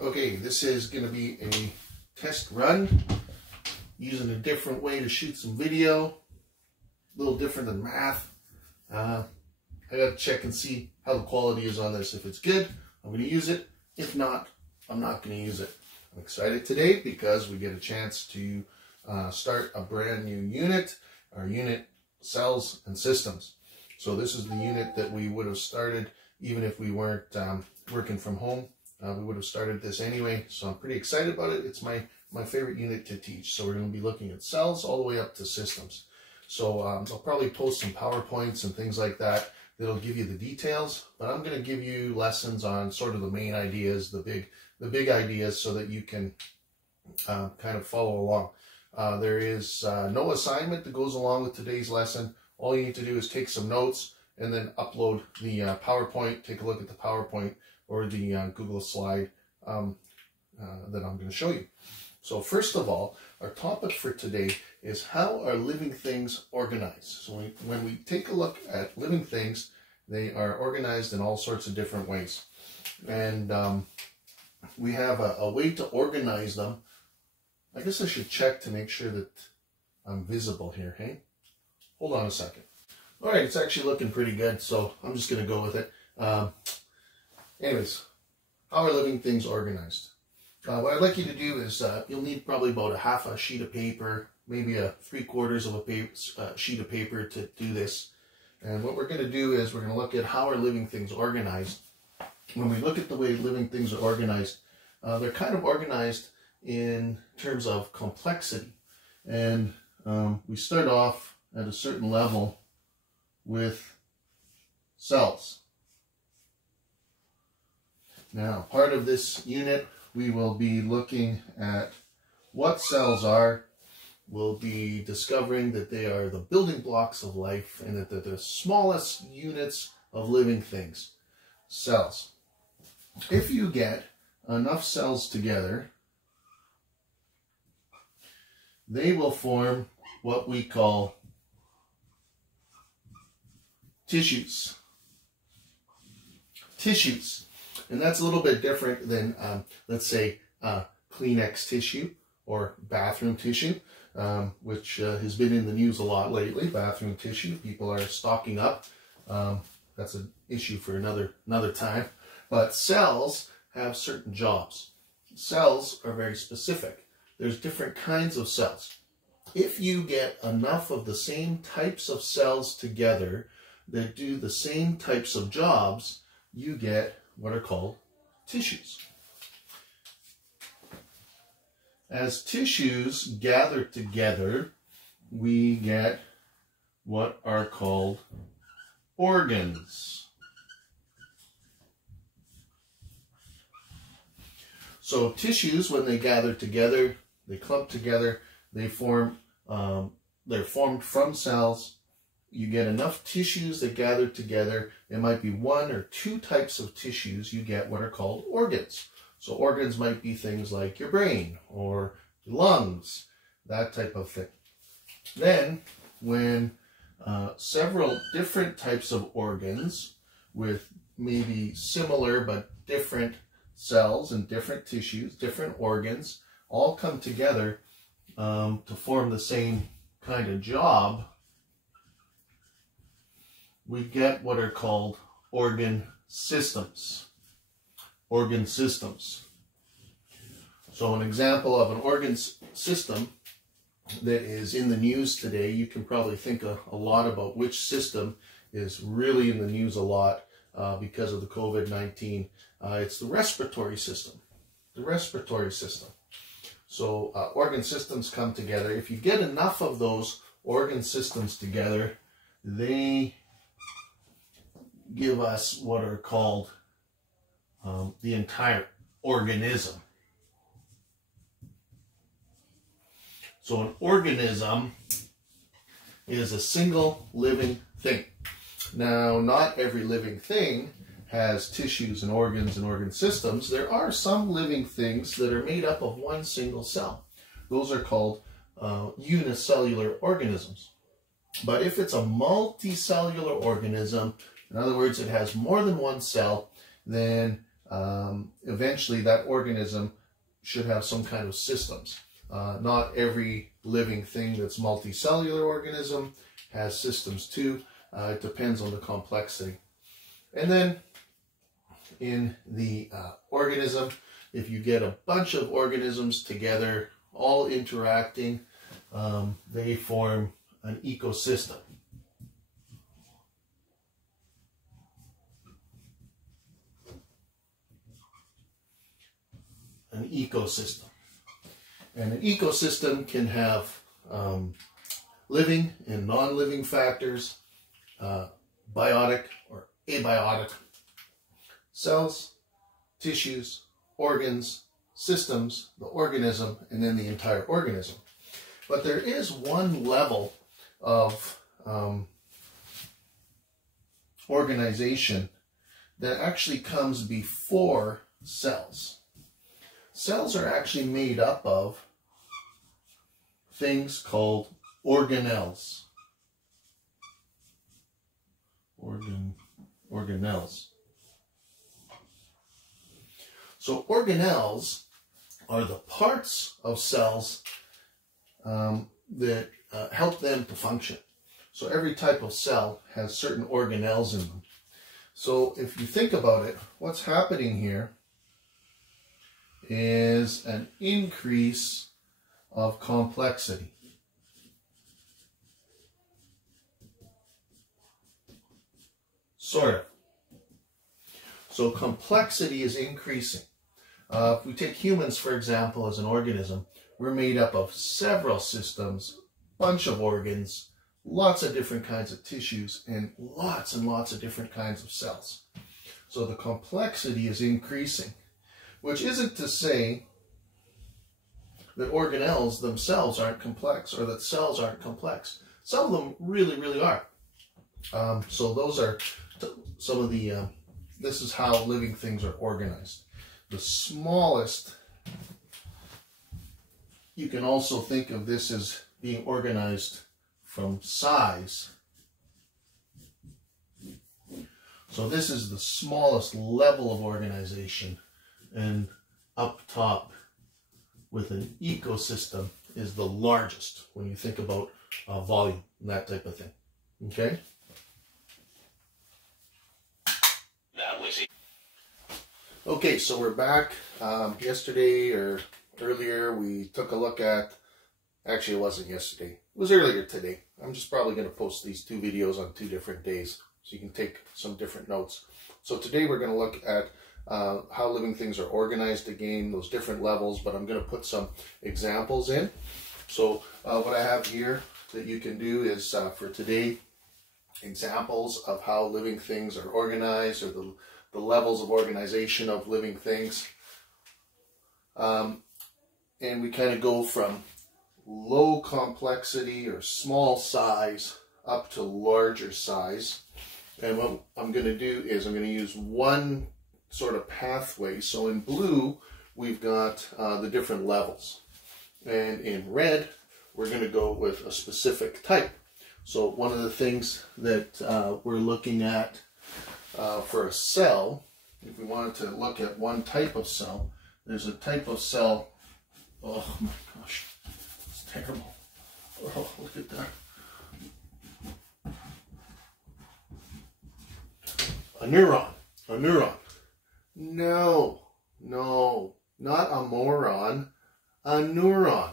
Okay, this is going to be a test run using a different way to shoot some video. A little different than math. I got to check and see how the quality is on this. If it's good, I'm going to use it. If not, I'm not going to use it. I'm excited today because we get a chance to start a brand new unit. Our unit, cells and systems. So this is the unit that we would have started even if we weren't working from home. We would have started this anyway, so I'm pretty excited about it. It's my favorite unit to teach. So we're going to be looking at cells all the way up to systems. So I'll probably post some PowerPoints and things like that that'll give you the details, but I'm going to give you lessons on sort of the main ideas, the big ideas, so that you can kind of follow along. There is no assignment that goes along with today's lesson. All you need to do is take some notes and then upload the PowerPoint, take a look at the PowerPoint or the Google slide that I'm going to show you. So first of all, our topic for today is how are living things organized. So when we take a look at living things, they are organized in all sorts of different ways. And we have a way to organize them. I guess I should check to make sure that I'm visible here, hey? Hold on a second. All right, it's actually looking pretty good, so I'm just going to go with it. Anyways, how are living things organized? What I'd like you to do is you'll need probably about a half a sheet of paper, maybe a 3/4 of a sheet of paper to do this. And what we're going to do is we're going to look at how are living things organized. When we look at the way living things are organized, they're kind of organized in terms of complexity. And we start off at a certain level with cells. Now, part of this unit, we will be looking at what cells are. We'll be discovering that they are the building blocks of life and that they're the smallest units of living things. Cells. If you get enough cells together, they will form what we call tissues. Tissues. And that's a little bit different than, let's say, Kleenex tissue or bathroom tissue, which has been in the news a lot lately. Bathroom tissue. People are stocking up. That's an issue for another time. But cells have certain jobs. Cells are very specific. There's different kinds of cells. If you get enough of the same types of cells together that do the same types of jobs, you get what are called tissues. As tissues gather together, we get what are called organs. So tissues, when they gather together, they clump together, they form, they're formed from cells. You get enough tissues that gather together. It might be one or two types of tissues. You get what are called organs. So organs might be things like your brain or your lungs, that type of thing. Then when several different types of organs with maybe similar but different cells and different tissues, different organs, all come together to form the same kind of job, we get what are called organ systems. Organ systems. So an example of an organ system that is in the news today, you can probably think a lot about which system is really in the news a lot because of the COVID-19. It's the respiratory system. The respiratory system. So organ systems come together. If you get enough of those organ systems together, they give us what are called the entire organism. So an organism is a single living thing. Now, not every living thing has tissues and organ systems. There are some living things that are made up of one single cell. Those are called unicellular organisms. But if it's a multicellular organism, in other words, it has more than one cell, then eventually that organism should have some kind of systems. Not every living thing that's multicellular organism has systems too. It depends on the complexity. And then in the organism, if you get a bunch of organisms together, all interacting, they form an ecosystem. An ecosystem. And an ecosystem can have living and non-living factors, biotic or abiotic cells, tissues, organs, systems, the organism, and then the entire organism. But there is one level of organization that actually comes before cells. Cells are actually made up of things called organelles. Organelles. So organelles are the parts of cells that help them to function. So every type of cell has certain organelles in them. So if you think about it, what's happening here is an increase of complexity. Sort of. So complexity is increasing. If we take humans, for example, as an organism, we're made up of several systems, bunch of organs, lots of different kinds of tissues, and lots of different kinds of cells. So the complexity is increasing, which isn't to say that organelles themselves aren't complex or that cells aren't complex. Some of them really are. So those are some of the, this is how living things are organized. The smallest, you can also think of this as being organized from size. So this is the smallest level of organization, and up top with an ecosystem is the largest when you think about volume and that type of thing. Okay? That was it. Okay, so we're back. Yesterday or earlier we took a look at, actually it wasn't yesterday, it was earlier today. I'm just probably going to post these two videos on 2 different days so you can take some different notes. So today we're going to look at how living things are organized again, those different levels, but I'm going to put some examples in. So what I have here that you can do is for today, examples of how living things are organized, or the levels of organization of living things. And we kind of go from low complexity or small size up to larger size. And what I'm going to do is I'm going to use one sort of pathway. So in blue, we've got the different levels. And in red, we're going to go with a specific type. So one of the things that we're looking at for a cell, if we wanted to look at one type of cell, there's a type of cell, oh my gosh, it's terrible. Oh, look at that. A neuron. A neuron. No, not a moron, a neuron.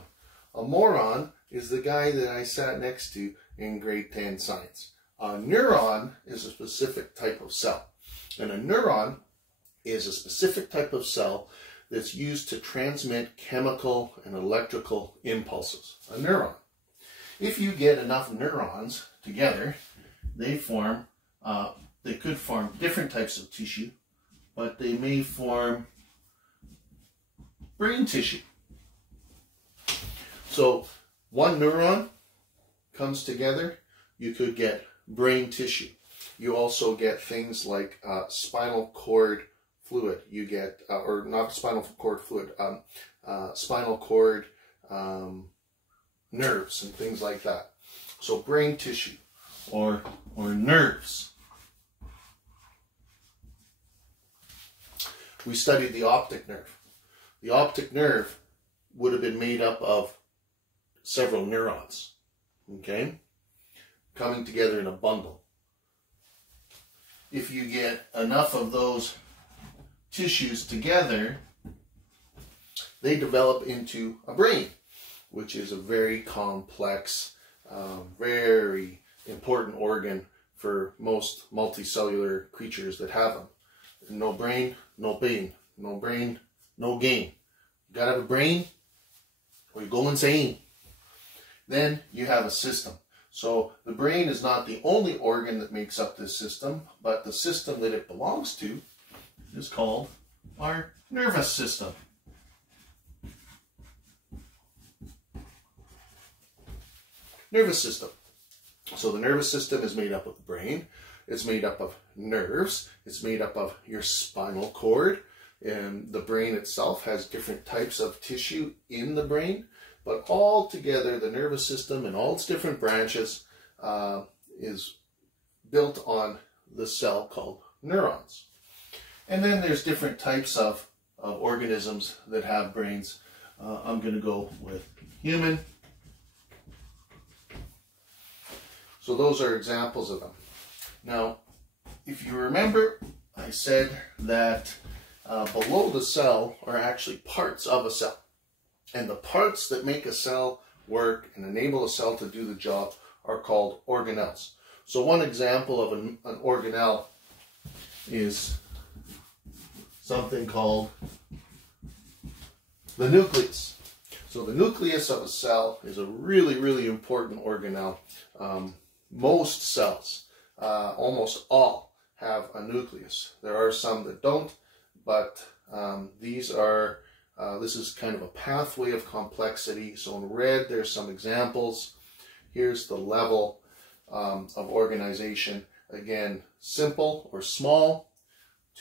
A moron is the guy that I sat next to in grade 10 science. A neuron is a specific type of cell. And a neuron is a specific type of cell that's used to transmit chemical and electrical impulses. A neuron. If you get enough neurons together, they form, they could form different types of tissue, but they may form brain tissue. So one neuron comes together, you could get brain tissue. You also get things like spinal cord fluid. You get, or not spinal cord fluid, spinal cord nerves and things like that. So brain tissue or nerves. we studied the optic nerve. The optic nerve would have been made up of several neurons, okay, coming together in a bundle. If you get enough of those tissues together, they develop into a brain, which is a very complex, very important organ for most multicellular creatures that have them. No brain, no pain. No brain, no gain. You gotta have a brain or you go insane. Then you have a system. So the brain is not the only organ that makes up this system, but the system that it belongs to is called our nervous system. Nervous system. So the nervous system is made up of the brain. It's made up of nerves. It's made up of your spinal cord. And the brain itself has different types of tissue in the brain. But all together, the nervous system and all its different branches is built on the cell called neurons. And then there's different types of organisms that have brains. I'm going to go with human. So those are examples of them. Now, if you remember, I said that below the cell are actually parts of a cell. And the parts that make a cell work and enable a cell to do the job are called organelles. So one example of an organelle is something called the nucleus. So the nucleus of a cell is a really, really important organelle. Most cells, almost all, have a nucleus. There are some that don't, but this is kind of a pathway of complexity. So in red, there's some examples. Here's the level of organization. Again, simple or small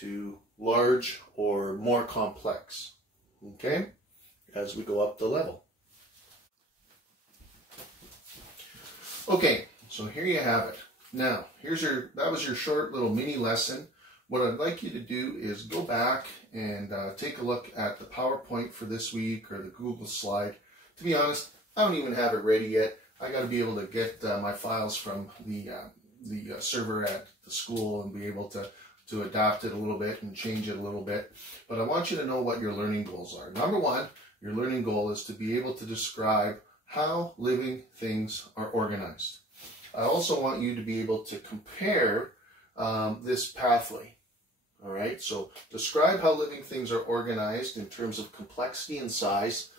to large or more complex. Okay, as we go up the level. Okay, so here you have it. Now, that was your short little mini lesson. What I'd like you to do is go back and take a look at the PowerPoint for this week or the Google slide. To be honest, I don't even have it ready yet. I got to be able to get my files from the server at the school and be able to adapt it a little bit and change it a little bit. But I want you to know what your learning goals are. Number one, your learning goal is to be able to describe how living things are organized. I also want you to be able to compare this pathway. All right, so describe how living things are organized in terms of complexity and size.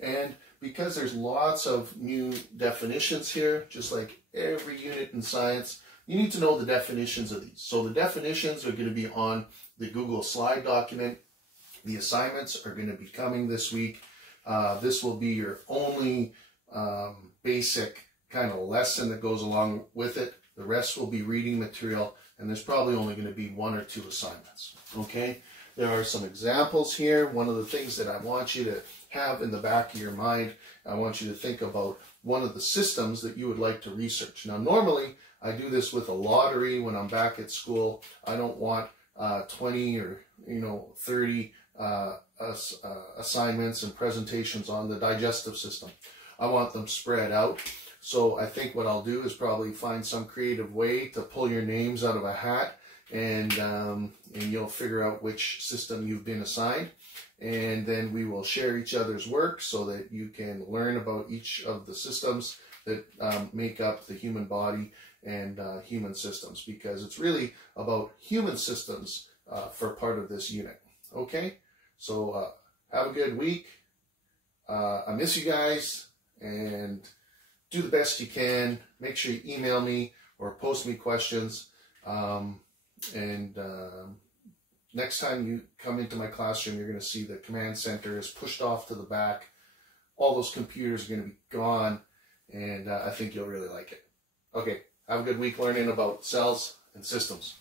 And because there's lots of new definitions here, just like every unit in science, you need to know the definitions of these. So the definitions are going to be on the Google slide document. The assignments are going to be coming this week. This will be your only basic kind of lesson that goes along with it. The rest will be reading material, and there's probably only going to be 1 or 2 assignments. Okay, there are some examples here. One of the things that I want you to have in the back of your mind, I want you to think about one of the systems that you would like to research. Now, normally I do this with a lottery when I'm back at school. I don't want 20 or 30 assignments and presentations on the digestive system. I want them spread out. So I think what I'll do is probably find some creative way to pull your names out of a hat, and you'll figure out which system you've been assigned. And then we will share each other's work so that you can learn about each of the systems that make up the human body and human systems, because it's really about human systems for part of this unit. Okay, so have a good week. I miss you guys, and do the best you can. Make sure you email me or post me questions. Next time you come into my classroom, you're going to see the command center is pushed off to the back. All those computers are going to be gone, and I think you'll really like it. Okay, have a good week learning about cells and systems.